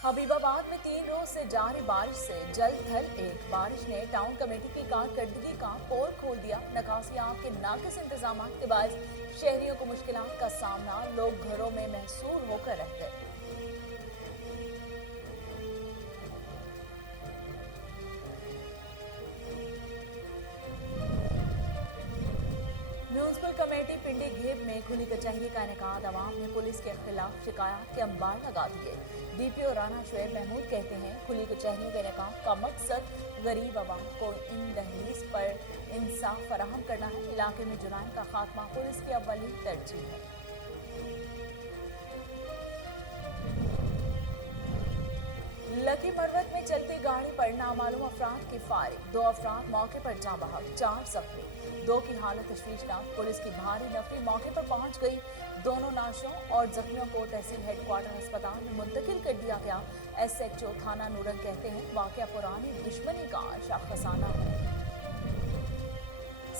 हबीबाबाद में 3 रोज से जारी बारिश से जल थल एक। बारिश ने टाउन कमेटी की कारकर्दगी का पोल खोल दिया। निकासी आग के नाकिस इंतजाम के बाद शहरियों को मुश्किलात का सामना, लोग घरों में महसूर होकर रह गए। म्यूनसिपल कमेटी पिंडी घेब में खुली कचहरी का इनेकाद। अवाम ने पुलिस के खिलाफ शिकायत के अंबार लगा दिए। डीपीओ राना शुएब महमूद कहते हैं, खुली कचहरियों के इनेकाद का मकसद गरीब अवाम को इन दहलीज पर इंसाफ फराहम करना है। इलाके में जुराइम का खात्मा पुलिस की अव्वली तरजीह है। लकी मरवत में चलती गाड़ी पर नामालूम अफराद की फायरिंग। 2 अफराद मौके पर जाँ बहक, 4 जख्मी। 2 की हालत तशवीशनाक। पुलिस की भारी नफरी मौके पर पहुंच गई। दोनों नाशों और जख्मियों को तहसील हेडक्वार्टर अस्पताल में मुंतकिल कर दिया गया। SHO थाना नूरन कहते हैं, वाकया पुरानी दुश्मनी का शाखसाना है।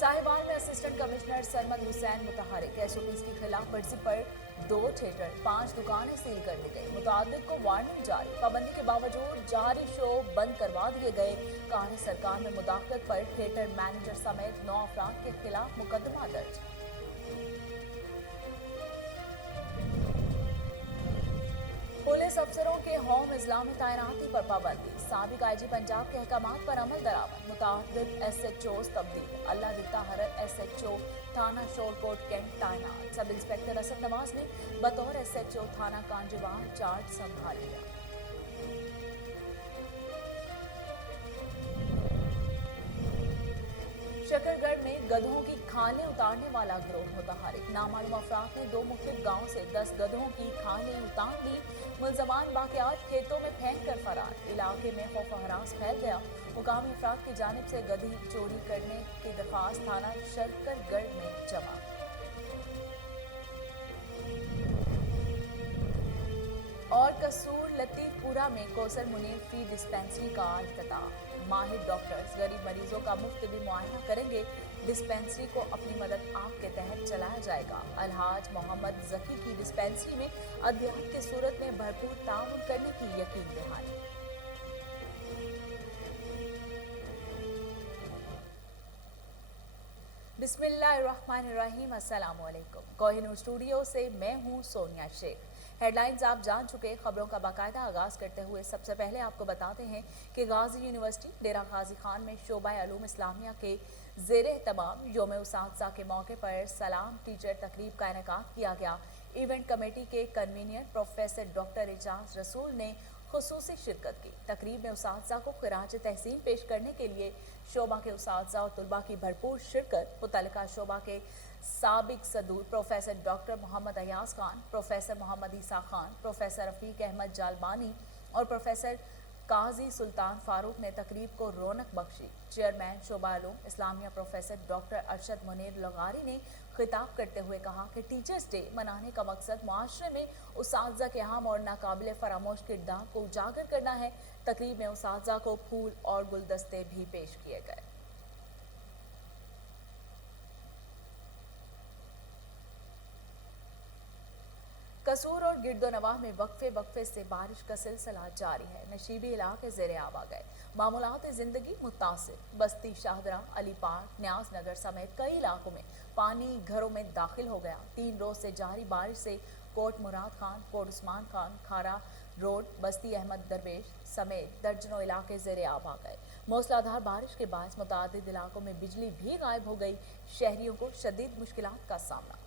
साहिवाल में असिस्टेंट कमिश्नर सरमद हुसैन मुतहरिक। SOPs की खिलाफ वर्जी पर 2 थिएटर, 5 दुकानें सील कर दी गई। मुतादिद को वार्निंग जारी। पाबंदी के बावजूद जारी शो बंद करवा दिए गए। कार्य सरकार में मुदाखलत पर थिएटर मैनेजर समेत 9 अफराद के खिलाफ मुकदमा दर्ज। पुलिस अफसरों के होम इजला में तैनाती पर पाबंदी। साबिक IG पंजाब के अहकामात पर अमल दरामद। मुतादिद SHOs तब्दील। अल्लाह दिता हरर SHO थाना शोरकोट कैंट तैनात। सब इंस्पेक्टर असद नवाज ने बतौर SHO थाना कांजीवार चार्ज संभाल लिया। शकरगढ़ में गधों की खालें उतारने वाला गिरोह मुतहरिक। नामालूम अफराद ने 2 मुख्तलिफ गांव से 10 गधों की खालें उतार ली। मुलजमान बाकियात खेतों में फेंक कर फरार। इलाके में खौफ हरास फैल गया। मुकामी अफराद की जानिब से गधी चोरी करने की दरखास्त थाना शकरगढ़ में जमा। और कसूर लतीफपुरा में कौसर मुनीर फ्री डिस्पेंसरी का इफ्तिताह। माहिर डॉक्टर्स गरीब मरीजों का मुफ्त भी मुआयना करेंगे। डिस्पेंसरी को अपनी मदद आपके तहत चलाया जाएगा। अलहाज मोहम्मद जकी की डिस्पेंसरी में अद्वियात की सूरत में भरपूर ताउन करने की यकीन दहानी। बिस्मिल्लाहिर्रहमानिर्रहीम। अस्सलाम वालेकुम। कोहिनूर स्टूडियो से मैं हूँ सोनिया शेख। हेडलाइंस आप जान चुके। खबरों का बाकायदा आगाज करते हुए सबसे पहले आपको बताते हैं कि गाजी यूनिवर्सिटी डेरा गाजी खान में शोबा उलूम इस्लामिया के ज़ेरे तमाम योम उसातिज़ा के मौके पर सलाम टीचर तकरीब का इनेकाद किया गया। इवेंट कमेटी के कन्वीनियर प्रोफेसर डॉक्टर एजाज रसूल ने खुसूसी शिरकत की। तकरीब में उसातिज़ा को खिराज तहसीन पेश करने के लिए शोबा के उसातिज़ा और तुलबा की भरपूर शिरकत। मुतल्लिका शोबा के साबिक सदूर professor doctor Mohammad Ayaz Khan, professor Mohammad Isa Khan, professor Rafiq Ahmed Jalbani और प्रोफेसर काजी सुल्तान फारूक ने तकरीब को रौनक बख्शी। चेयरमैन शोबा उलूम इस्लामिया प्रोफेसर डॉक्टर अरशद मुनीर लगारी ने खिताब करते हुए कहा कि टीचर्स डे मनाने का मकसद मुआशरे में उसातिज़ा के अहम और नाकाबिले फरामोश किरदार को उजागर करना है। तकरीब में उसातिज़ा को फूल और गुलदस्ते भी पेश किए गए। कसूर और गिरदोनवाह में वक्फे से बारिश का सिलसिला जारी है। नशीबी इलाके ज़ेरे आब आ गए। मामूलात जिंदगी मुतासिर। बस्ती, शाहदरा, अलीपार, न्याज नगर समेत कई इलाकों में पानी घरों में दाखिल हो गया। 3 रोज से जारी बारिश से कोट मुराद खान, कोट उस्मान खान, खारा रोड, बस्ती अहमद दरवेश समेत दर्जनों इलाके ज़ेरे आब आ गए। मूसलाधार बारिश के बाद मुतादिद इलाकों में बिजली भी गायब हो गई। शहरियों को शदीद मुश्किलात का सामना।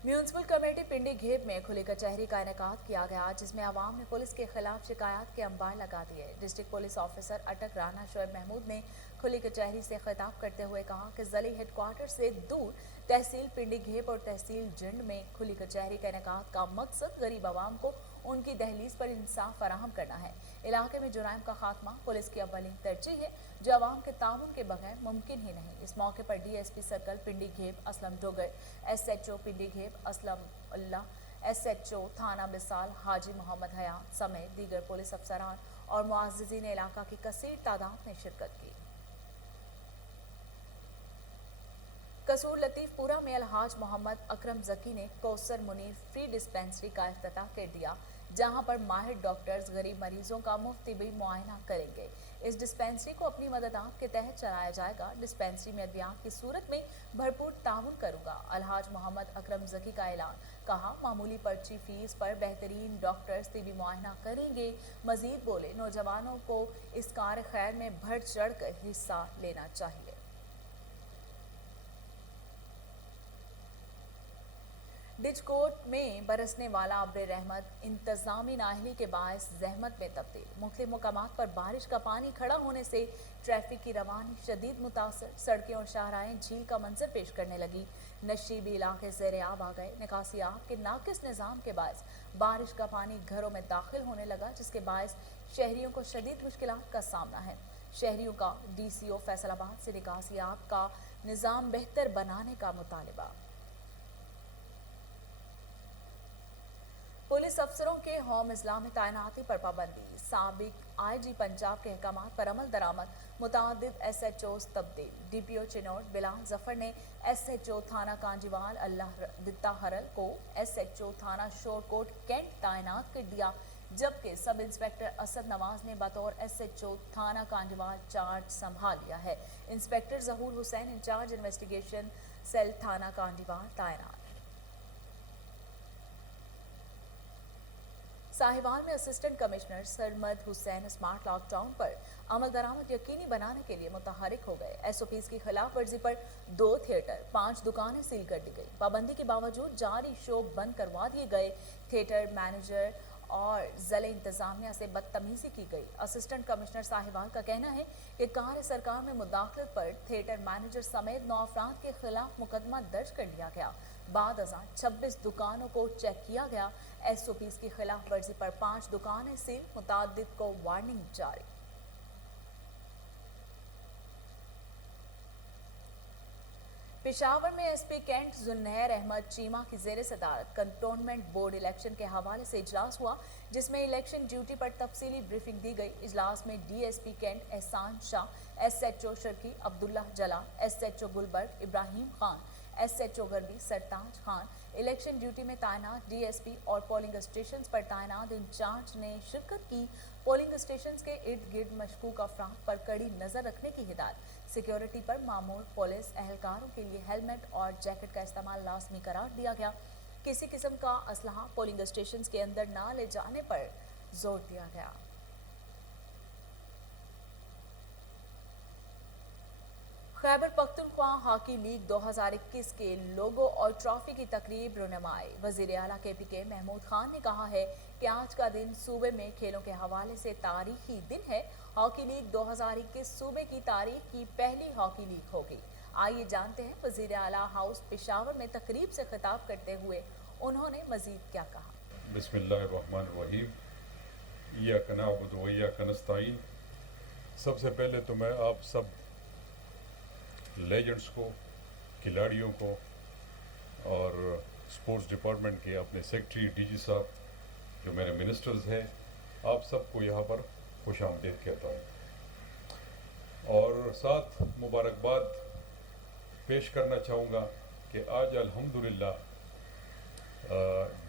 म्यूनसिपल कमेटी पिंडी घेब में खुली कचहरी का इनेकाद किया गया, जिसमें आवाम ने पुलिस के खिलाफ शिकायत के अंबार लगा दिए। डिस्ट्रिक्ट पुलिस ऑफिसर अटक राना शुएब महमूद ने खुली कचहरी से खिताब करते हुए कहा कि जिले हेडक्वार्टर से दूर तहसील पिंडी घेब और तहसील जिंड में खुली कचहरी का इनेकाद का मकसद गरीब आवाम को उनकी दहलीज पर इंसाफ फराहम करना है। इलाके में जुराइम का खात्मा पुलिस की अव्वली तरजीह है, जो आवाम के ताउन के बगैर मुमकिन ही नहीं। इस मौके पर DSP सर्कल पिंडी घेब असलम डोगर, SHO पिंडी घेब असलम अल्लाह, SHO थाना बिसाल हाजी मोहम्मद हयात समेत दीगर पुलिस अफसरान और मुआज़्ज़िज़ीन इलाका की कसीर तादाद ने शिरकत की। कसूर लतीफपुरा में अलहाज मोहम्मद अकरम जकी ने कौसर मुनीर फ्री डिस्पेंसरी का इफ्तिताह कर दिया, जहां पर माहिर डॉक्टर्स गरीब मरीजों का मुफ्त तिबी मुआयना करेंगे। इस डिस्पेंसरी को अपनी मदद आप के तहत चलाया जाएगा। डिस्पेंसरी में अद्वियात की सूरत में भरपूर ताउन करूंगा। अलहाज मोहम्मद अकरम जकी का ऐलान। कहा, मामूली पर्ची फीस पर बेहतरीन डॉक्टर्स तिबी मुआयना करेंगे। मजीद बोले, नौजवानों को इस कार खैर में बढ़ चढ़ कर हिस्सा लेना चाहिए। डिजकोट में बरसने वाला अब्र रहमत इंतजामी नाहली के बायस जहमत में तब्दील। मुख्तलिफ मकामात पर बारिश का पानी खड़ा होने से ट्रैफिक की रवानी शदीद मुतासर। सड़कें और शाहराएं झील का मंजर पेश करने लगी। नशीबी इलाके ज़ेरे आब आ गए। निकासी आब के नाकिस निज़ाम के बायस बारिश का पानी घरों में दाखिल होने लगा, जिसके बायस शहरियों को शदीद मुश्किलात का सामना है। शहरियों का DCO फैसलाबाद से निकासी आब का निज़ाम बेहतर बनाने का मुतालबा। पुलिस अफसरों के होम इजला में तैनाती पर पाबंदी। साबिक IG पंजाब के अहकामात पर अमल दरामद। मुतादिद SHOs तब्दील। DPO चिनौट बिलाल जफर ने SHO थाना कांजीवाल अल्लाह दित्ता हरल को SHO थाना शोरकोट कैंट तैनात कर दिया, जबकि सब इंस्पेक्टर असद नवाज ने बतौर SHO थाना कांजीवाल चार्ज संभाल लिया है। इंस्पेक्टर जहूर हुसैन इंचार्ज इन्वेस्टिगेशन सेल थाना कांजीवाल तैनात। साहिवाल में assistant commissioner Sarmad Hussain smart lockdown पर अमल दरामद यकीनी बनाने के लिए मुतहरिक हो गए। SOPs की खिलाफ वर्जी पर 2 थिएटर 5 दुकानें सील कर दी गई। पाबंदी के बावजूद जारी शो बंद करवा दिए गए। थिएटर मैनेजर और ज़िले इंतजामिया से बदतमीजी की गई। असिस्टेंट कमिश्नर साहिवाल का कहना है कि कार्य सरकार में मुदाखलत पर थिएटर मैनेजर समेत 9 अफराद के खिलाफ मुकदमा दर्ज कर लिया गया। बाद अज़ां 26 दुकानों को चेक किया गया। SOPs की खिलाफ वर्जी पर 5 दुकानें सील, मुतादिद को वार्निंग जारी। पेशावर में SP कैंट जुन्नैर अहमद चीमा की जेर सदारत कंटोनमेंट बोर्ड इलेक्शन के हवाले से इजलास हुआ, जिसमें इलेक्शन ड्यूटी पर तफसीली ब्रीफिंग दी गई। इजलास में DSP कैंट एहसान शाह, SHO शर्की अब्दुल्ला जला, SHO गुलबर्ग इब्राहिम खान, SHO गरबी सरताज खान, इलेक्शन ड्यूटी में तैनात DSP और पोलिंग स्टेशन पर तैनात इंचार्ज ने शिरकत की। पोलिंग स्टेशन के इर्द गिर्द मशकूक अफराद पर कड़ी नजर रखने की हिदायत। सिक्योरिटी पर मामूर पुलिस एहलकारों के लिए हेलमेट और जैकेट का इस्तेमाल लाजमी करार दिया गया। किसी किस्म का असलहा पोलिंग स्टेशन के अंदर ना ले जाने पर जोर दिया गया। खैबर पख्तूनख्वा हॉकी लीग 2021 के लोगो और ट्रॉफी की तकरीब रुनमाई। वजीर आला KPK महमूद खान ने कहा है कि आज का दिन सूबे में खेलों के हवाले से तारीखी दिन है। हॉकी लीग 2021 सूबे की तारीख की पहली हॉकी लीग होगी। आइए जानते हैं वजीर आला हाउस पेशावर में तकरीब से खिताब करते हुए उन्होंने मजीद क्या कहा। बिस्मिल्लाहिर्रहमानिर्रहीम, इय्याका नअबुदु व इय्याका नस्तईन। सबसे पहले तो मैं आप सब लेजेंड्स को, खिलाड़ियों को और स्पोर्ट्स डिपार्टमेंट के अपने सेक्रेटरी DG साहब, जो मेरे मिनिस्टर्स हैं, आप सबको यहाँ पर खुशामदीद कहता हूँ और साथ मुबारकबाद पेश करना चाहूँगा कि आज अल्हम्दुलिल्लाह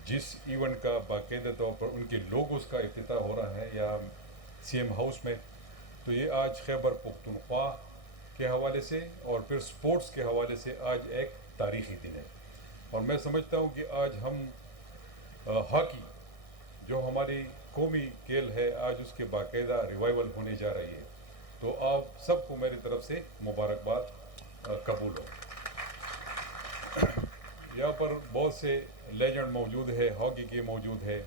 जिस इवेंट का बाकायदा तौर पर उनके लोगोस का इफ्तिताह हो रहा है या CM हाउस में, तो ये आज खैबर पख्तूनख्वा के हवाले से और फिर स्पोर्ट्स के हवाले से आज एक तारीख़ी दिन है। और मैं समझता हूँ कि आज हम हॉकी जो हमारी कौमी खेल है, आज उसके बाकायदा रिवाइवल होने जा रही है। तो आप सबको मेरी तरफ से मुबारकबाद कबूल हो। यहाँ पर बहुत से लेजेंड मौजूद है, हॉकी के मौजूद है,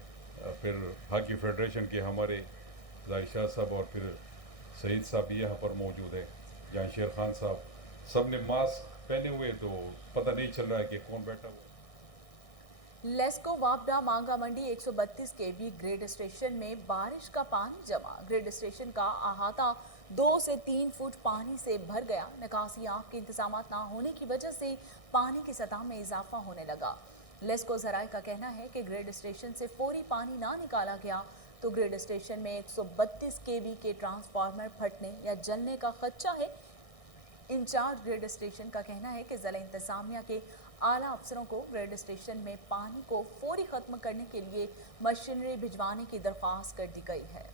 फिर हॉकी फेडरेशन के हमारे ज़ाहिर शाह साहब और फिर सईद साहब भी यहाँ पर मौजूद है, जहाँ शेर खान साहब, सब ने मास्क पहने हुए, तो पता नहीं चल रहा है कि कौन बैठा हुआ। लेस्को वापडा मांगा मंडी 132 kV ग्रेड स्टेशन में बारिश का पानी जमा। ग्रेड स्टेशन का अहाता 2 से 3 फुट पानी से भर गया। निकासी आग के इंतजाम ना होने की वजह से पानी की सतह में इजाफा होने लगा। लेस्को जराए का कहना है कि ग्रेड स्टेशन से फौरी पानी ना निकाला गया तो ग्रेड स्टेशन में 132 kV के ट्रांसफार्मर फटने या जलने का खदशा है। इंचार्ज ग्रिड स्टेशन का कहना है कि जिला इंतजामिया के आला अफसरों को ग्रिड स्टेशन में पानी को फौरी खत्म करने के लिए मशीनरी भिजवाने की दरख्वास्त कर दी गई है।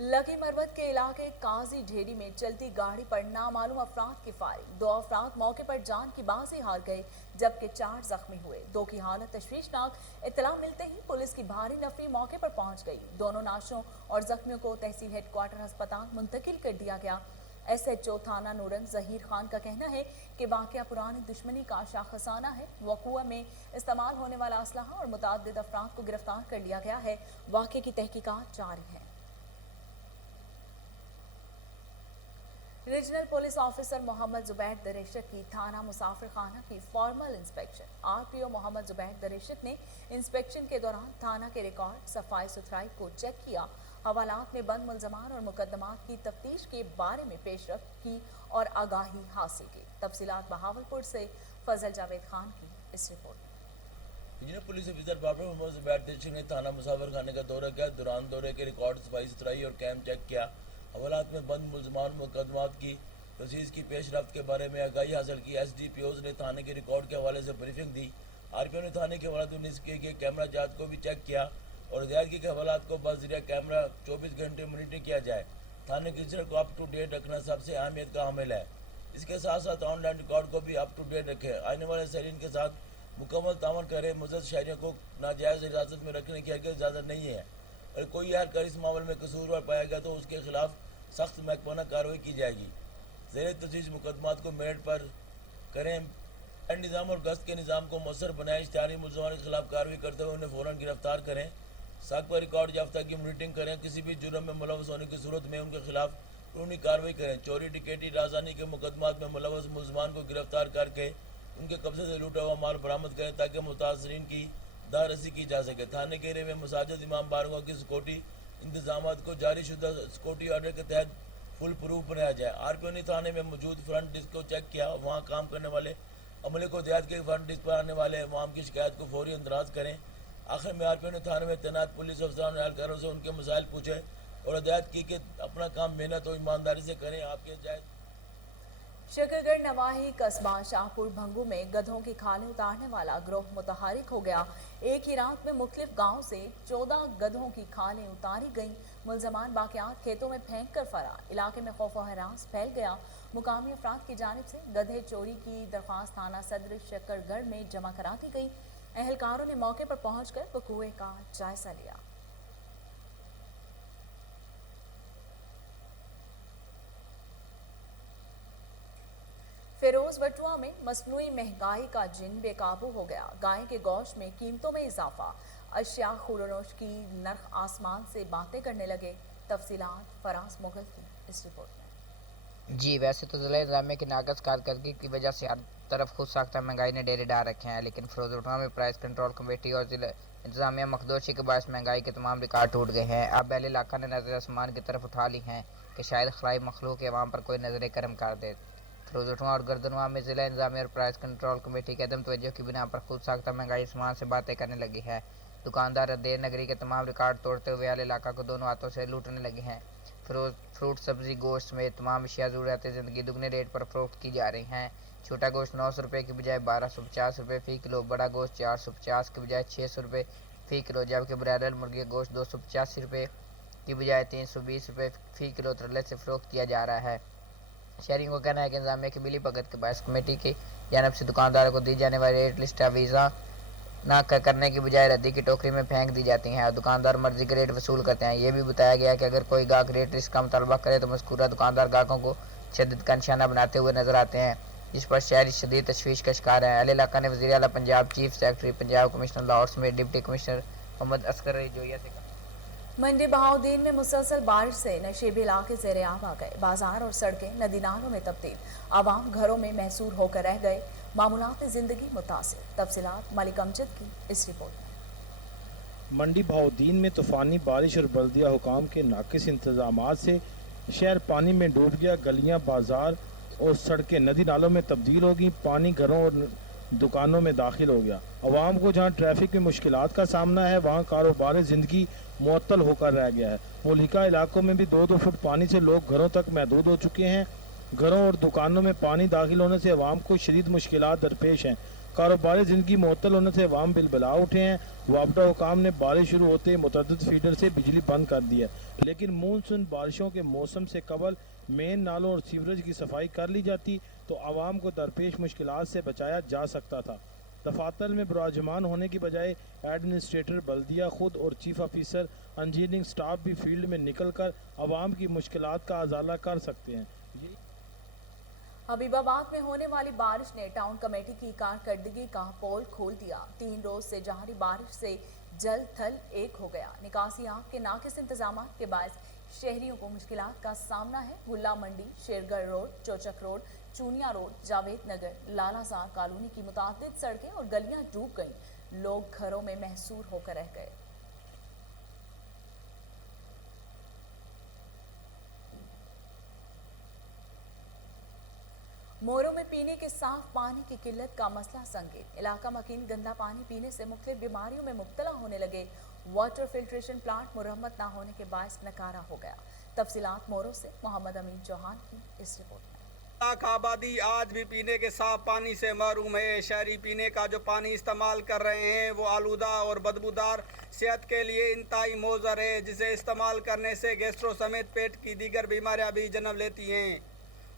लकी मरवत के इलाके काजी ढेरी में चलती गाड़ी पर नामालूम अफराद की फायरिंग। 2 अफराद मौके पर जान की बाजी हार गए जबकि 4 जख्मी हुए। 2 की हालत तशवीशनाक। इत्तला मिलते ही पुलिस की भारी नफरी मौके पर पहुंच गई। दोनों नाशों और जख्मियों को तहसील हेडक्वार्टर अस्पताल मुंतकिल कर दिया गया। SHO थाना नूरन जहीर खान का कहना है कि वाकया पुरानी दुश्मनी का शाखसाना है। वक़ूआ में इस्तेमाल होने वाला असलहा और मुतअद्दिद अफराद को गिरफ्तार कर लिया गया है। वाक़े की तहकीकात जारी है। Regional police officer Mohammad Zubair Dareshak की थाना मुसाफिर खाना की formal inspection. RPO Mohammad Zubair Dareshak ने इंस्पेक्शन के दौरान थाना के रिकॉर्ड, सफाई सुथराई को चेक किया। हवालात में बंद मुलजमान और मुकदमात की तफ्तीश के बारे में पेशरफ्त की और आगाही हासिल की। तफसीलात बहावलपुर से फजल जावेद खान की इस रिपोर्ट में। Regional police officer Babar Mohammad Zubair Dareshak ने थाना मुसाफिर खाने का दौरा किया। दौरान दौरे के रिकॉर्ड, सफाई सुथराई और कैम चेक किया। हवालात में बंद मुलजमान मुकदमात की तफसील की पेशरफ्त के बारे में आगाही हासिल की। SDPOs ने थाने के रिकॉर्ड के हवाले से ब्रीफिंग दी। RPO ने थाने के हवालात 19 के कैमरा जात को भी चेक किया और हिदायत की कि हवालात को बज़रिया कैमरा 24 घंटे मॉनिटरिंग किया जाए। थाने के रजिस्टर को अप टू डेट रखना सबसे अहमियत का हामिल है। इसके साथ साथ ऑनलाइन रिकॉर्ड को भी अप टू डेट रखें। आने वाले शहरीन के साथ मुकम्मल तावन करें। मुज़्ज़त शहरियों को नाजायज़ हिरासत में रखने की हरगिज़ इजाज़त नहीं है। अगर कोई एहलकार इस मामले में कसूरवार पाया गया तो उसके खिलाफ सख्त महकमाना कार्रवाई की जाएगी। ज़ेर तफ्तीश मुकदमात को मेरिट पर करें। निज़ाम और गश्त के निज़ाम को मौसर बनाए। इश्तिहारी मुलजमान के खिलाफ कार्रवाई करते हुए उन्हें फ़ौरन गिरफ्तार करें। साख पर रिकॉर्ड याफ्ता की मॉनिटरिंग करें। किसी भी जुर्म में मुलव्वस होने की सूरत में उनके खिलाफ कानूनी कार्रवाई करें। चोरी, डकैती, राज़ानी के मुकदमात में मुलव्वस मुलजमान को गिरफ्तार करके उनके कब्जे से लूटा हुआ माल बरामद करें ताकि मुतासरीन की दारसी की जा सके। थाने के एरिया में मसाजिद, इमाम बारगाहों की सिक्योरिटी इंतजामात को जारी शुदा सिक्योरिटी ऑर्डर के तहत फुल प्रूफ बनाया जाए। RPO ने थाने में मौजूद फ्रंट डिस्क को चेक किया। वहाँ काम करने वाले अमले को हिदायत के फ्रंट डिस्क पर आने वाले अवाम की शिकायत को फौरी अंदराज करें। आखिर में RPO ने थाने में तैनात पुलिस अफसरान और एहलकारों से उनके मसाइल पूछे और हिदायत की कि अपना काम मेहनत और ईमानदारी से करें। आपके जायज़ शकरगढ़ नवाही कस्बा शाहपुर भंगू में गधों की खालें उतारने वाला गिरोह मुतहरिक हो गया। एक ही रात में मुख्तलिफ गाँव से 14 गधों की खालें उतारी गईं। मुलजमान बाकियात खेतों में फेंक कर फरार। इलाके में खौफ व हरास फैल गया। मुकामी अफराद की जानिब से गधे चोरी की दरख्वास्त थाना सदर शकरगढ़ में जमा करा दी गई। एहलकारों ने मौके पर पहुँच कर वकूए का जायजा लिया। फिरोज बटुआ में मसनूई महंगाई का जिन बेकाबू हो गया। गाय के गोश्त में कीमतों में इजाफा। अशिया खुरनोश की नर्ख आसमान से बातें करने लगे। तफसीलात फराज मुगल की इस रिपोर्ट में। जी, वैसे तो ज़िला इंतज़ामिया की नाक़स कारकर्दगी की वजह से हर तरफ खुद साख्ता महंगाई ने डेरे डाल रखे हैं, लेकिन फिरोज बटुआ में प्राइस कंट्रोल कमेटी और ज़िला इंतज़ामिया मखदूशी के बायस महंगाई के तमाम रिकॉर्ड टूट गए हैं। अब अहल इलाका ने नज़र आसमान की तरफ उठा ली हैं कि शायद खलाई मखलूक अवाम पर कोई नज़र करम कर दे। फिरोज बटुआ और गर्दनवा में ज़िला इंतज़ामिया और प्राइस कंट्रोल कमेटी के अदम तवज्जो की बिना पर खुद साख्ता महंगाई आसमान से बातें करने लगी है। दुकानदार देर नगरी के तमाम रिकॉर्ड तोड़ते हुए अहल इलाका को दोनों हाथों से लूटने लगे हैं। फ्रूट, सब्जी, गोश्त में तमाम अशिया ज़रूरत ज़िंदगी दुगने रेट पर फ़रोख्त की जा रही हैं। छोटा गोश्त 900 रुपये की बजाय 1250 रुपये फ़ी किलो, बड़ा गोश्त 450 की बजाय 600 रुपये फ़ी किलो, जबकि ब्रायलर मुर्गी गोश्त 285 रुपये की बजाय 320 रुपये फ़ी किलो तरले से फ़रोख्त किया जा रहा है। शहरियों का कहना है कि इंतज़ामिया की मिली भगत के बायस कमेटी की जानब से दुकानदारों को दी जाने वाली रेट लिस्ट वीज़ा ना करने की बजाय रद्दी की टोकरी में फेंक दी जाती हैं और दुकानदार मर्जी के रेट वसूल करते हैं। ये भी बताया गया कि अगर कोई गाहक रेट लिस्ट का मुतालबा करे तो मज़कूरा दुकानदार गाहकों को शदीद का निशाना बनाते हुए नजर आते हैं, जिस पर शहरी शदीद तशवीश का शिकार है। अहल इलाका ने वज़ीर आला Punjab, chief secretary Punjab, commissioner Lahore समेत डिप्टी कमिश्नर मोहम्मद असगर जोया से कहा। मंडी बहाउद्दीन में मुसलसल बारिश से नशेबी इलाके ज़ेरे आब आ गए। बाजार और सड़कें नदी नालों में तब्दील। आवाम घरों में महसूर होकर रह गए। मामूलात ज़िंदगी मुतासिर। तफसीलात मलिक अमजद की इस रिपोर्ट में। मंडी बहाउद्दीन में तूफ़ानी बारिश और बल्दिया हुकाम के नाकिस इंतजामात से शहर पानी में डूब गया। गलियां, बाजार और सड़कें नदी नालों में तब्दील हो गई। पानी घरों और दुकानों में दाखिल हो गया। आवाम को जहां ट्रैफिक की मुश्किलात का सामना है, वहां कारोबार ज़िंदगी मुअत्तल होकर रह गया है। मुल्हिका इलाकों में भी 2-2 फुट पानी से लोग घरों तक महदूद हो चुके हैं। घरों और दुकानों में पानी दाखिल होने से अवाम को शदीद मुश्किलात दरपेश हैं। कारोबारी ज़िंदगी मुअत्तल होने से अवाम बिलबिला उठे हैं। वापडा हुकाम ने बारिश शुरू होते ही मुतअद्दिद फीडर से बिजली बंद कर दी है, लेकिन मानसून बारिशों के मौसम से कबल मेन नालों और सीवरेज की सफाई कर ली जाती तो आवाम को दरपेश मुश्किलात से बचाया जा सकता था। दफातर में बराजमान होने की बजाय एडमिनिस्ट्रेटर, बल्दिया खुद और चीफ ऑफिसर, इंजीनियरिंग स्टाफ भी फील्ड में निकल कर आवाम की मुश्किलात का अजाला कर सकते हैं। हबीबाबाद में होने वाली बारिश ने टाउन कमेटी की कारकर्दगी का पोल खोल दिया। 3 रोज से जारी बारिश से जल थल एक हो गया। निकासी आग के नाकिस इंतजाम के बायस शहरियों को मुश्किलात का सामना है। Gulla Mandi, Shergarh road, Chochak road, Chunian road, Javed Nagar, Lalasar colony की मुतादिद सड़कें और गलियां डूब गईं। लोग घरों में महसूर होकर रह गए। मोरों में पीने के साफ पानी की किल्लत का मसला संगीन। इलाका मकीन गंदा पानी पीने से मुख्तलिफ बीमारियों में मुब्तला होने लगे। वाटर फिल्ट्रेशन प्लांट मुरम्मत न होने के बायस नकारा हो गया। तफसीलात मोरों से मोहम्मद अमीन चौहान की इस रिपोर्ट में। लाख आबादी आज भी पीने के साफ पानी से महरूम है। शहरी पीने का जो पानी इस्तेमाल कर रहे हैं वो आलूदा और बदबूदार, सेहत के लिए इंतहाई मुज़र है, जिसे इस्तेमाल करने से गैस्ट्रो समेत पेट की दीगर बीमारियां भी जन्म लेती हैं।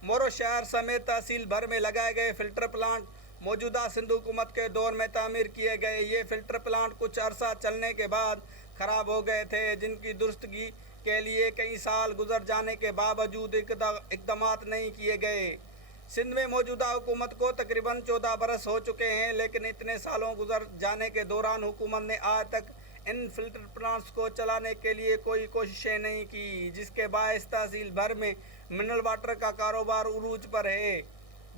मोरो शहर समेत तहसील भर में लगाए गए फिल्टर प्लांट मौजूदा सिंध हुकूमत के दौर में तामीर किए गए। ये फिल्टर प्लांट कुछ अरसा चलने के बाद ख़राब हो गए थे, जिनकी दुरुस्तगी के लिए कई साल गुजर जाने के बावजूद इक़दामात नहीं किए गए। सिंध में मौजूदा हुकूमत को तकरीबन 14 बरस हो चुके हैं, लेकिन इतने सालों गुजर जाने के दौरान हुकूमत ने आज तक इन फिल्टर प्लांट्स को चलाने के लिए कोई कोशिशें नहीं की, जिसके बायस तहसील भर में मिनरल वाटर का कारोबार उरूज पर है।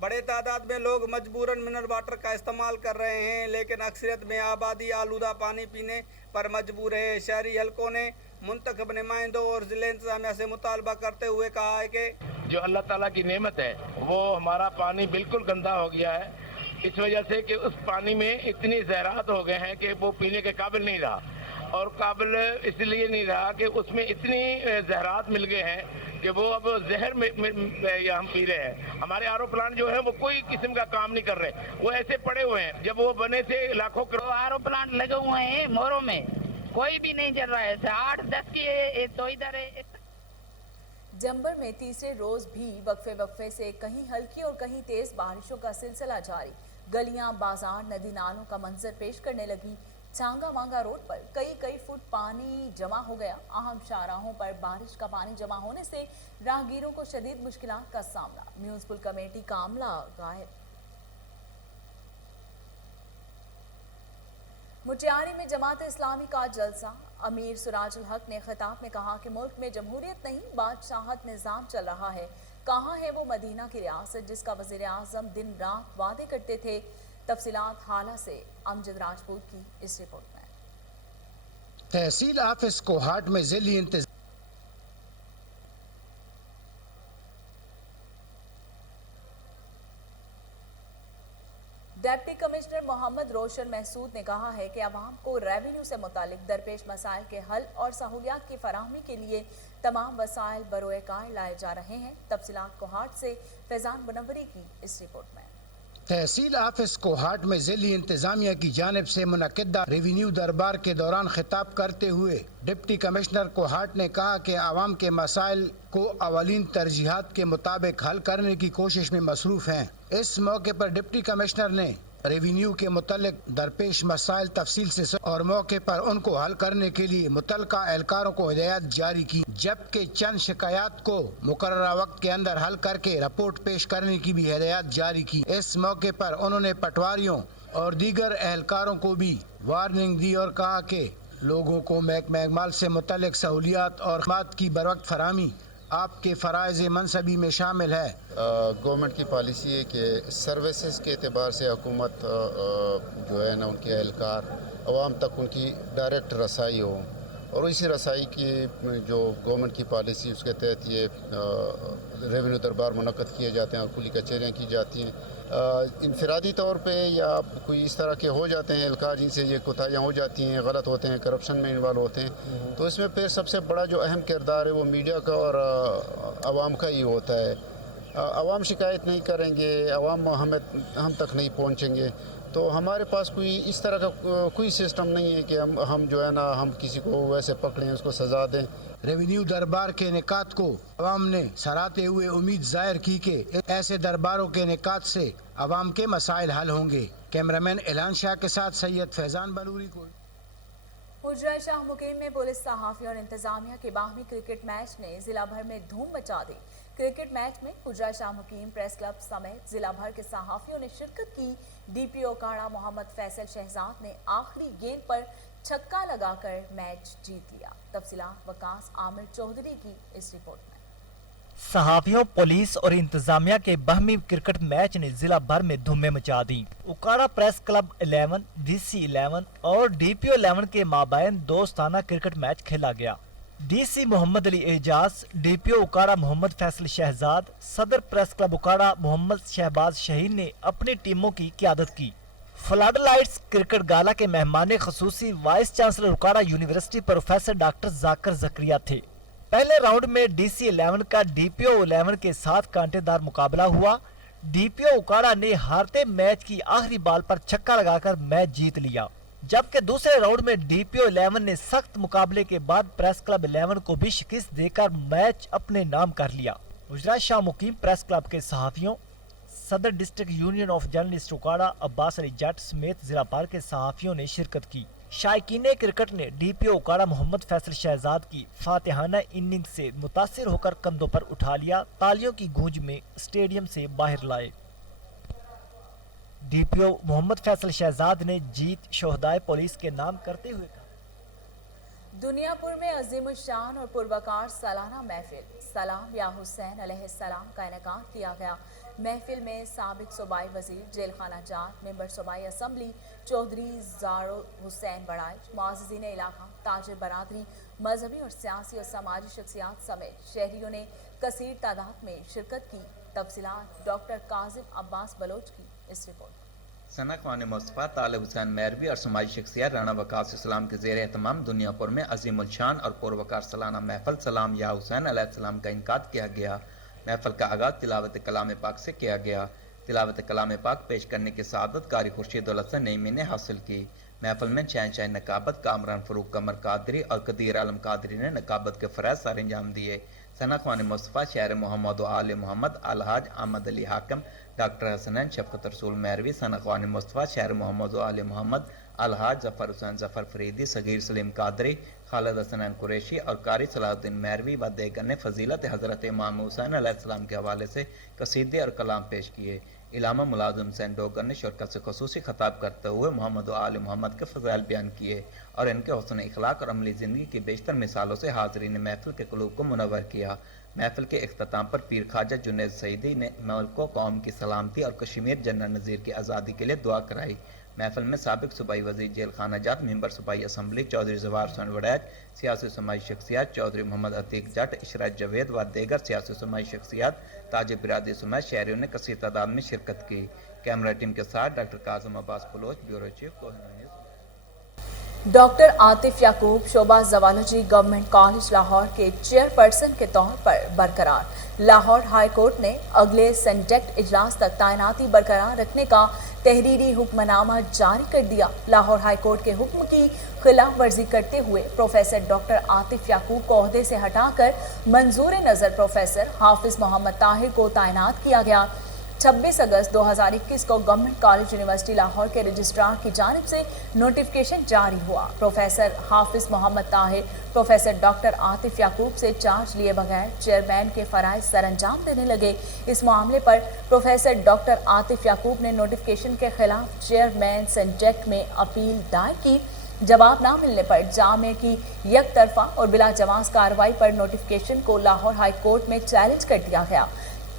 बड़े तादाद में लोग मजबूरन मिनरल वाटर का इस्तेमाल कर रहे हैं, लेकिन अक्सरियत में आबादी आलूदा पानी पीने पर मजबूर है। शहरी हलकों ने मुंतखब नुमाइंदों और ज़िले इंतजामिया से मुतालबा करते हुए कहा है कि जो अल्लाह ताला की नेमत है वो हमारा पानी बिल्कुल गंदा हो गया है, इस वजह से कि उस पानी में इतनी जहरात हो गए हैं कि वो पीने के काबिल नहीं रहा। और काबिल इसलिए नहीं रहा कि उसमें इतनी जहरात मिल गए हैं कि वो अब जहर में हम पी रहे हैं। हमारे आरओ प्लांट जो है वो कोई किस्म का काम नहीं कर रहे, वो ऐसे पड़े हुए हैं। जब वो बने थे लाखों करोड़ आरओ प्लांट लगे हुए हैं मोरों में, कोई भी नहीं चल रहा है। 8-10 की तो इधर है। जंबर में तीसरे रोज भी वक्फे से कहीं हल्की और कहीं तेज बारिशों का सिलसिला जारी। गलियां, बाजार, नदी नालों का मंजर पेश करने लगी। चांगा मांगा रोड पर कई फुट पानी जमा हो गया। अहम शाहराहों पर बारिश का पानी जमा होने से राहगीरों को शदीद मुश्किलात का सामना। म्यूनिसिपल कमेटी का अमला गायब। मुटियारी में जमात इस्लामी का जलसा। अमीर सुराजुल हक ने खिताब में कहा कि मुल्क में जमहूरियत नहीं, बादशाहत निज़ाम चल रहा है। कहाँ है वो मदीना की रियासत जिसका वज़ीर आज़म दिन रात वादे करते थे। तफसीलात हाला से अमजद राजपूत की इस रिपोर्ट में। तहसील ऑफिस कोहाट में ज़िली इंतज़ाम डिप्टी कमिश्नर मोहम्मद रोशन महसूद ने कहा है कि अवाम को रेवेन्यू से मुतालिक दरपेश मसाइल के हल और सहूलियात की फराहमी के लिए तमाम वसाइल बरोए कार लाए जा रहे हैं। तफसीलात कोहाट से फैजान बनवरी की इस रिपोर्ट में। तहसील ऑफिस कोहाट में ज़िली इंतजामिया की जानिब से मुनक्किदा रेवेन्यू दरबार के दौरान खिताब करते हुए डिप्टी कमिश्नर कोहाट ने कहा कि आवाम के मसाइल को अवलीन तरजीहात के मुताबिक हल करने की कोशिश में मसरूफ़ हैं। इस मौके पर डिप्टी कमिश्नर ने रेवेन्यू के मुतल्लिक दरपेश मसाइल तफसील से और मौके पर उनको हल करने के लिए मुतल्लिका एहलकारों को हिदायत जारी की, जबकि चंद शिकायत को मुकर्ररा वक्त के अंदर हल करके रिपोर्ट पेश करने की भी हिदायत जारी की। इस मौके पर उन्होंने पटवारियों और दीगर एहलकारों को भी वार्निंग दी और कहा कि लोगों को महकमा माल से मुतल्लिक सहूलियात और खदमात की बरवक्त फराहमी आपके फ़राइज़ मनसबी में शामिल है। गवर्नमेंट की पॉलिसी है कि सर्विसेज के एतबार से हुकूमत जो है ना, उनके एहलकार अवाम तक उनकी डायरेक्ट रसाई हो اور اسی رسائی کی جو گورنمنٹ کی پالیسی اس کے تحت یہ ریونیو دربار منعقد کیے جاتے ہیں اور کھلی کچہریاں کی جاتی ہیں. انفرادی طور پہ یا کوئی اس طرح کے ہو جاتے ہیں اہلکار جن سے یہ کوتاہیاں ہو جاتی ہیں, غلط ہوتے ہیں, کرپشن میں انوالو ہوتے ہیں, تو اس میں پھر سب سے بڑا جو اہم کردار ہے وہ میڈیا کا اور عوام کا ہی ہوتا ہے. عوام شکایت نہیں کریں گے, عوام ہم تک نہیں پہنچیں گے, تو ہمارے پاس کوئی اس طرح کا کوئی سسٹم نہیں ہے کہ ہم جو ہے نا ہم کسی کو ویسے پکڑیں, اس کو سزا دیں. ریونیو دربار کے انعقاد کو عوام نے سراہتے ہوئے امید ظاہر کی کہ ایسے درباروں کے انعقاد سے عوام کے مسائل حل ہوں گے. کیمرامین اعلان شاہ کے ساتھ سید فیضان بلوری کو. حجرہ شاہ مقیم میں پولیس, صحافی اور انتظامیہ کے باہمی کرکٹ میچ نے ضلع بھر میں دھوم مچا دی. کرکٹ میچ میں حجرہ شاہ مقیم پریس کلب سمیت ضلع بھر کے صحافیوں نے شرکت کی. ڈی پی او کاڑا محمد فیصل شہزاد نے آخری گیند پر چھکا لگا کر میچ جیت لیا. تفصیلات وکاس عامر چودھری کی اس رپورٹ میں. صحافیوں, پولیس اور انتظامیہ کے باہمی کرکٹ میچ نے ضلع بھر میں دھومیں مچا دی. Okara press club 11, D C 11 اور ڈی پی او 11 کے مابین دوستانہ کرکٹ میچ کھیلا گیا. ڈی سی محمد علی اعجاز, ڈی پی او اکاڑا محمد فیصل شہزاد, صدر پریس کلب اکاڑا محمد شہباز شہین نے اپنی ٹیموں کی قیادت کی. فلڈ لائٹس کرکٹ گالا کے مہمان خصوصی vice chancellor Okara university professor doctor Zakir Zakaria تھے. پہلے راؤنڈ میں ڈی سی 11 کا ڈی پی او 11 کے ساتھ کانٹے دار مقابلہ ہوا. ڈی پی او اکاڑا نے ہارتے میچ کی آخری بال پر چھکا لگا کر میچ جیت لیا, جبکہ دوسرے راؤنڈ میں ڈی پی او 11 نے سخت مقابلے کے بعد پریس کلب 11 کو بھی شکست دے کر میچ اپنے نام کر لیا. حجرہ شاہ مقیم پریس کلب کے صحافیوں, صدر district union of journalist Okara Abbas Ali Jatt سمیت ضلع بھر کے صحافیوں نے شرکت کی. شائقین کرکٹ نے ڈی پی او اکاڑا محمد فیصل شہزاد کی فاتحانہ اننگ سے متاثر ہو کر کندھوں پر اٹھا لیا, تالیوں کی گونج میں اسٹیڈیم سے باہر لائے. ڈی پی او محمد فیصل شہزاد نے جیت شہدائے پولیس کے نام کرتے ہوئے کہا. دنیا پور میں عظیم الشان اور پروقار سالانہ محفل سلام یا حسین علیہ السلام کا انعقاد کیا گیا. محفل میں سابق صوبائی وزیر جیل خانہ جات, ممبر صوبائی اسمبلی چودھری زارو حسین بڑائچ, معززین علاقہ, تاجر برادری, مذہبی اور سیاسی اور سماجی شخصیات سمیت شہریوں نے کثیر تعداد میں شرکت کی. تفصیلات ڈاکٹر کاظم عباس بلوچ کی اس رپورٹ. ثنا خوان مصطفیٰ, طالب حسین میروی اور سماجی شخصیت رانا وقاص اسلام کے زیر اہتمام دنیا پور میں عظیم الشان اور پروقار سالانہ محفل سلام یا حسین علیہ السلام کا انعقاد کیا گیا. محفل کا آغاز تلاوت کلام پاک سے کیا گیا. تلاوت کلام پاک پیش کرنے کی سعادت قاری خورشید الحسن نعیمی نے حاصل کی. محفل میں شہنشاہ نقابت کامران فروخ قمر قادری اور قدیر عالم قادری نے نقابت کے فرائض سر انجام دیے. ثنا خوان مصطفیٰ, شہر محمد و آل محمد, الحاج احمد علی حاکم, ڈاکٹر حسنین شفقت رسول میروی, ثنا خوان مصطفیٰ, شہر محمد و آل محمد, الحاج ظفر حسین ظفر فریدی, صغیر سلیم قادری, خالد حسنین قریشی اور قاری صلاح الدین میروی و دیگر نے فضیلت حضرت امام حسین علیہ السلام کے حوالے سے قصیدے اور کلام پیش کیے. علامہ ملازم حسین ڈوگر نے شرکت سے خصوصی خطاب کرتے ہوئے محمد و آل محمد کے فضائل بیان کیے اور ان کے حسن اخلاق اور عملی زندگی کی بیشتر مثالوں سے حاضرین محفل کے قلوب کو منور کیا. محفل کے اختتام پر پیر خواجہ جنید سعیدی نے ملک و قوم کی سلامتی اور کشمیر جنرل نذیر کی آزادی کے لیے دعا کرائی. محفل میں سابق صوبائی وزیر جیل خانہ جات, ممبر صوبائی اسمبلی چودھری زوار حسین وڑیچ, سیاسی سماجی شخصیات چودھری محمد عتیق جٹ, اشرت جاوید و دیگر سیاسی سماجی شخصیات, تاج برادری سمیت شہریوں نے کثیر تعداد میں شرکت کی. کیمرہ ٹیم کے ساتھ doctor Kazim Abbas Baloch, bureau chief, Kohinoor news. Doctor Atif Yaqoob شعبہ زوالوجی گورنمنٹ کالج لاہور کے چیئرپرسن کے طور پر برقرار. لاہور ہائی کورٹ نے اگلے سینڈکٹ اجلاس تک تعیناتی برقرار رکھنے کا تحریری حکم نامہ جاری کر دیا. لاہور ہائی کورٹ کے حکم کی خلاف ورزی کرتے ہوئے پروفیسر ڈاکٹر عاطف یعقوب کو عہدے سے ہٹا کر منظور نظر پروفیسر حافظ محمد طاہر کو تعینات کیا گیا. 26 اگست 2021 کو گورنمنٹ کالج یونیورسٹی لاہور کے رجسٹرار کی جانب سے نوٹیفکیشن جاری ہوا. پروفیسر حافظ محمد طاہر پروفیسر ڈاکٹر عاطف یعقوب سے چارج لیے بغیر چیئرمین کے فرائض سر انجام دینے لگے. اس معاملے پر پروفیسر ڈاکٹر عاطف یعقوب نے نوٹیفکیشن کے خلاف چیئرمین سینڈیکٹ میں اپیل دائر کی. جواب نہ ملنے پر جامعہ کی یک طرفہ اور بلا جواز کارروائی پر نوٹیفکیشن کو لاہور ہائی کورٹ میں چیلنج کر دیا گیا.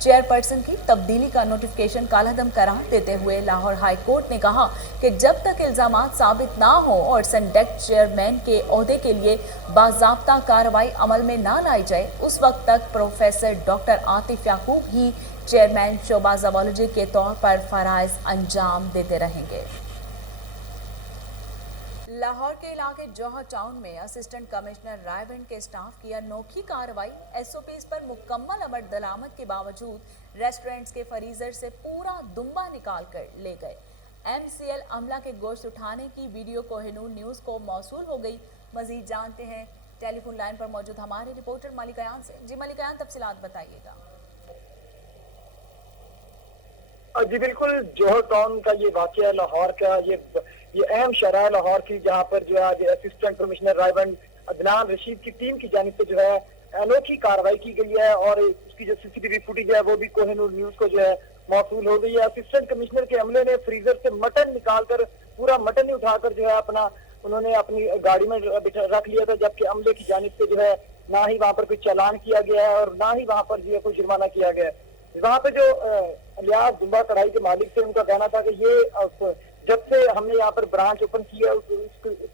चेयरपर्सन की तब्दीली का नोटिफिकेशन कालहदम करार देते हुए लाहौर हाई कोर्ट ने कहा कि जब तक इल्जामात साबित ना हो और संडेक्ट चेयरमैन के ओहदे के लिए बाज़ाब्ता कार्रवाई अमल में ना लाई जाए, उस वक्त तक प्रोफेसर डॉक्टर आतिफ याकूब ही चेयरमैन शोबा ज़ूलॉजी के तौर पर फराइज अंजाम देते रहेंगे। लाहौर के इलाके जौहर टाउन में असिस्टेंट कमिश्नर रायबंड के स्टाफ की अनोखी कार्रवाई। एसओपीज पर मुकम्मल अमल दरामद के बावजूद रेस्टोरेंट्स के फ्रीजर से पूरा दुम्बा निकाल कर ले गए। एमसीएल अमला के गोश्त उठाने की वीडियो कोहिनूर न्यूज को मौसूल हो गई। मजीद जानते हैं टेलीफोन लाइन पर मौजूद हमारे रिपोर्टर मलिकायान से। जी मलिकायान, तफसीलात बताइएगा। जी बिल्कुल, जौहर टाउन का ये वाकया लाहौर का ये अहम शहर लाहौर की, जहाँ पर जो है आज असिस्टेंट कमिश्नर रायबंड अदनान रशीद की टीम की जानिब से जो है अनोखी कार्रवाई की गई है और उसकी जो सीसीटीवी फुटेज है वो भी कोहिनूर न्यूज को जो है मौसूल हो गई है। असिस्टेंट कमिश्नर के अमले ने फ्रीजर से मटन निकालकर पूरा मटन ही उठाकर जो है उन्होंने अपनी गाड़ी में रख लिया था, जबकि अमले की जानिब से जो है ना ही वहाँ पर कोई चालान किया गया है और ना ही वहाँ पर जो है कोई जुर्माना किया गया है। वहाँ पे जो अलियास दुम्बा कढ़ाई के मालिक थे, उनका कहना था कि ये जब से हमने यहाँ पर ब्रांच ओपन किया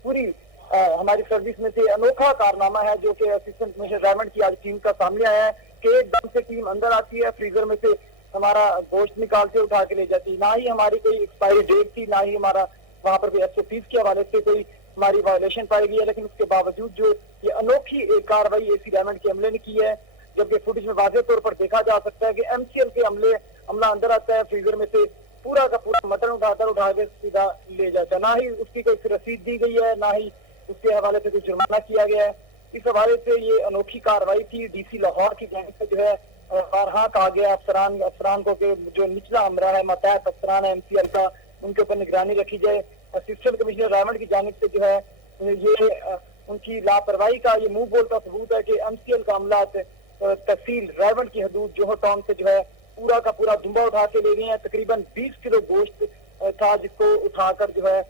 पूरी हमारी सर्विस में से अनोखा कारनामा है जो कि असिस्टेंट कमिश्नर रायबंड की आज टीम का सामने आया है कि एकदम से टीम अंदर आती है, फ्रीजर में से हमारा गोश्त निकाल के उठा के ले जाती। ना ही हमारी कोई एक्सपायरी डेट थी, ना ही हमारा वहाँ पर कोई एसओपीज के हवाले से कोई हमारी वायलेशन पाई गई है, लेकिन उसके बावजूद जो ये अनोखी कार्रवाई एसी रायबंड के अमले ने की है, जबकि फुटेज में वाज़ेह तौर पर देखा जा सकता है कि एमसीएल के अमला अंदर आता है, फ्रीजर में से पूरा का पूरा मटन उठा के सीधा ले जाता है। ना ही उसकी कोई रसीद दी गई है, ना ही उसके हवाले से कोई जुर्माना किया गया है। इस हवाले से ये अनोखी कार्रवाई थी। डीसी लाहौर की जानिब से जो है बारहा कहा गया अफसरान को कि जो निचला अमरा है, मतहत अफसरान है एमसीएल का, उनके ऊपर निगरानी रखी जाए। असिस्टेंट कमिश्नर रायबंड की जानिब से जो है ये उनकी लापरवाही का ये मुंह बोलता सबूत है कि एमसीएल का अमला तहसील रायबंड की हदूद जौहर टाउन से जो है पूरा का पूरा दुम्बा उठा के ले गए हैं। तकरीबन 20 किलो गोश्त था जिसको उठाकर जो है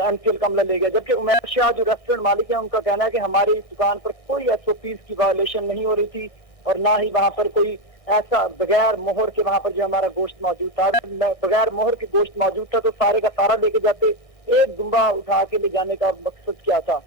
एमसीएल का अमला ले गया। जबकि उमैर शाह जो रेस्टोरेंट मालिक है, उनका कहना है कि हमारी दुकान पर कोई एसओपीज की वायलेशन नहीं हो रही थी और ना ही वहाँ पर कोई ऐसा बगैर मोहर के वहाँ पर जो हमारा गोश्त मौजूद था। बगैर मोहर के गोश्त मौजूद था तो सारे का सारा लेके जाते, एक दुम्बा उठा के ले जाने का मकसद क्या था।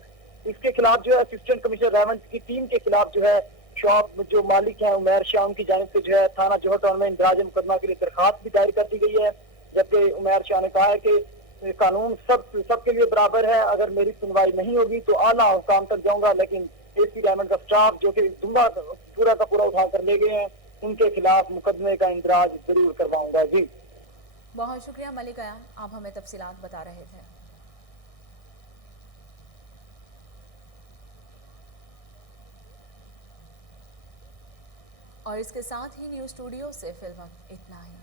इसके खिलाफ जो है असिस्टेंट कमिश्नर रायबंड की टीम के खिलाफ जो है शॉप जो मालिक है उमैर शाह, उनकी जानिब से जो है थाना जौहर टाउन में इंदराज मुकदमा के लिए दरखास्त भी दायर कर दी गई है। जबकि उमैर शाह ने कहा है कि कानून सबके लिए बराबर है, अगर मेरी सुनवाई नहीं होगी तो आला हुकाम तक जाऊंगा, लेकिन एसी रायबंड का स्टाफ जो कि दुम्बा पूरा का पूरा उठा कर ले गए हैं, उनके खिलाफ मुकदमे का इंदराज जरूर करवाऊंगा। जी बहुत शुक्रिया मलिकायान, आप हमें तफसीलात बता रहे थे। और इसके साथ ही न्यूज़ स्टूडियो से फिलहाल इतना ही।